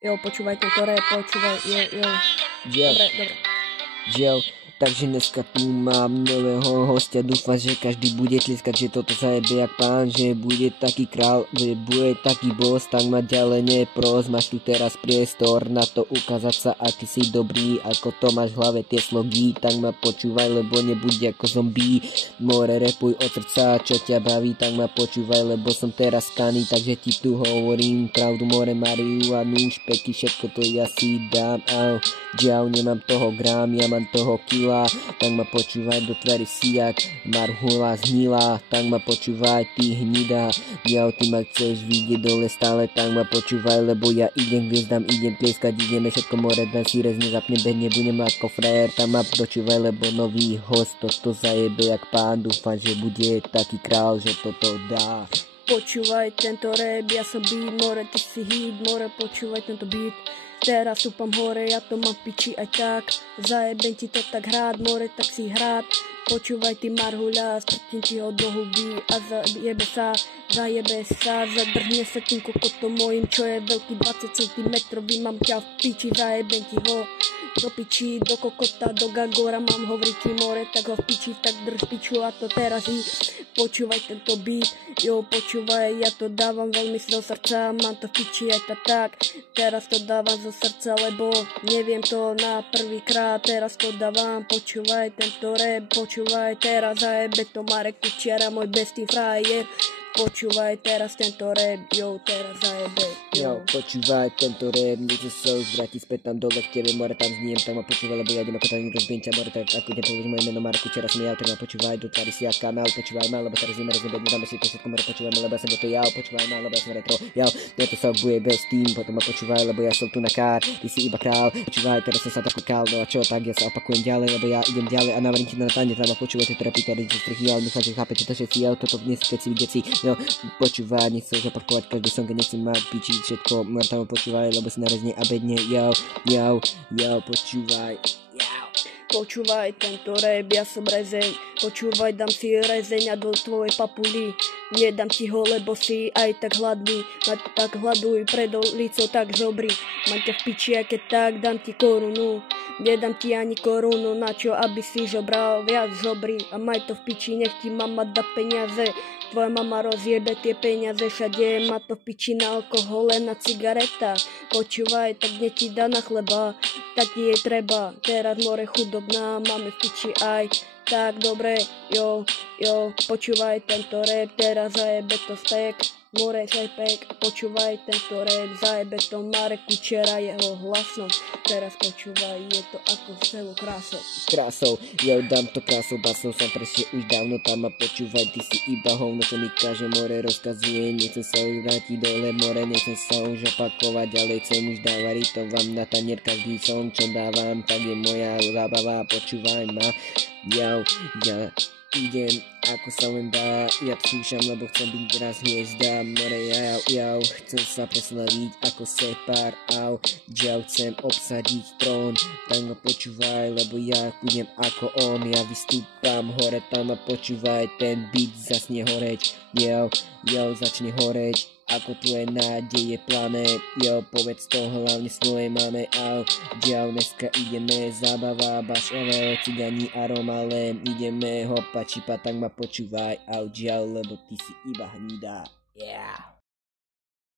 Jo, počúvaj tento rap, počúvaj, jo. Dobre. Takže dneska tu mám nového hostia, dúfam, že každý bude tlieskať, že toto zajebe jak pán, že bude taký král, že bude taký boss, tak ma ďalej nepros, máš tu teraz priestor na to ukázať sa, aký si dobrý, ako to máš v hlave tie slogy, tak ma počúvaj, lebo nebude ako zombie, more repuj od srdca, čo ťa baví, tak ma počúvaj, lebo som teraz skaný, takže ti tu hovorím pravdu, more marihuanu, špeky, všetko to ja si dám, nemám toho gram, ja mám toho kila, tak ma počúvaj, do tvary si jak marhula zhnila, tak ma počúvaj, ty hnida, ty ma chceš vidieť dole stále, tak ma počúvaj, lebo ja idem hviezdam, idem tlieskať, ideme všetko more, dám si rez, nezapne behne, budem ako frér, tak ma počúvaj, lebo nový host, toto zajebe jak pán, dúfam, že bude taký král, že toto dá. Počúvaj tento rap, ja som beat, more, ty si hit, more, počúvaj tento beat. Teraz stúpam hore, ja to mám piči aj tak. Zajebem ti to tak hrát, more, tak si hrát. Počúvaj ty marhuľa, strtím ti ho do huby a zajebe sa, zadrhne sa tým kokotom mojim, čo je veľký 20 cm, mám ťa v piči, zajebem ti ho do piči, do kokota, do gagora, mám hovoriť ti more, tak ho v piči, tak drž piču a to teraz počúvaj tento beat, jo, počúvaj, ja to dávam veľmi zo srdca, mám to v piči aj tak, teraz to dávam zo srdca, lebo neviem to na prvýkrát, teraz to dávam, počúvaj tento rap, počúvaj teraz zajebe to Marek Kučiara, môj bestý frajer. Počúvaj teraz tento rap, jo, teraz zajebe, jo. Počúvaj tento rap, nechcem sa už vrátiť späť tam dole k tebe, more tam zniem, tak ma počúvaj, lebo ja idem ako tam rozbijem ťa, more, tak ako nepovedz moje meno Marek Kučiara, som ja, tak ma počúvaj, do tvary si jak kanál, počúvaj ma, lebo teraz ideme rozbiť, nedáme si to všetko, more, počúvaj ma, lebo ja som to ja, počúvaj ma, lebo ja som retro, ja, to sa bude bez tým, potom ma počúvaj, lebo ja som tu na kár, ty si iba král, počúvaj, teraz som sa trošku kál, no a čo, tak ja sa opakujem ďalej, lebo ja idem ďalej a navarím ti na tanec, tam ma počúvajte trapy, ktoré ti strchy, ale dúfam, že chápete to všetci, ja toto dnes, keď si videci, jo, počúvaj, nechcem zaparkovať každý song, nechcem mať piči, všetko, tam počúvaj, lebo si narezne a bedne, počúvaj, Počúvaj tento rap, ja som rezeň, počúvaj, dám si rezeň a do tvojej papuly, nedám ti ho, lebo si aj tak hladný, tak hľaduj predol lico, tak žobri, mám ťa v piči, a keď tak dám ti korunu, nedám ti ani korunu, na čo, aby si žobral viac žobri, a maj to v piči, nech ti mama dá peniaze, tvoja mama rozjebe tie peniaze všade, má to v piči na alkohole, na cigareta, počúvaj, tak nech ti dá na chleba, tak jej treba, teraz more chudobná, máme v piči aj, tak dobre, jo, počúvaj tento rap, teraz zajebe to spek, more šajpek, počúvaj tento rap, zajebe to Marek Kučiara jeho hlasom, teraz počúvaj, je to ako celou krásou, ja dám to krásou, basou som presne už dávno tam a počúvaj, ty si iba hovno, čo mi kaže, more rozkazuje, nechcem sa už vrátiť dole, more, nechcem sa už opakovať, ale chcem už dávať to vám na tanier, každý song, čo dávam, tak je moja zábava, počúvaj ma, ja idem, ako sa len dá, ja skúšam, lebo chcem byť raz hviezda, more, chcem sa preslaviť ako Separ, chcem obsadiť trón, tak ma počúvaj, lebo ja budem ako on, ja vystúpam hore, tam ma počúvaj, ten beat zasne horeť, začne horeť, ako tvoje nádeje plané, povedz to hlavne svojej mame, dneska ideme zábava, bašové, cigani a romale, ideme hopa čipa, tak ma počúvaj, lebo ty si iba hnida,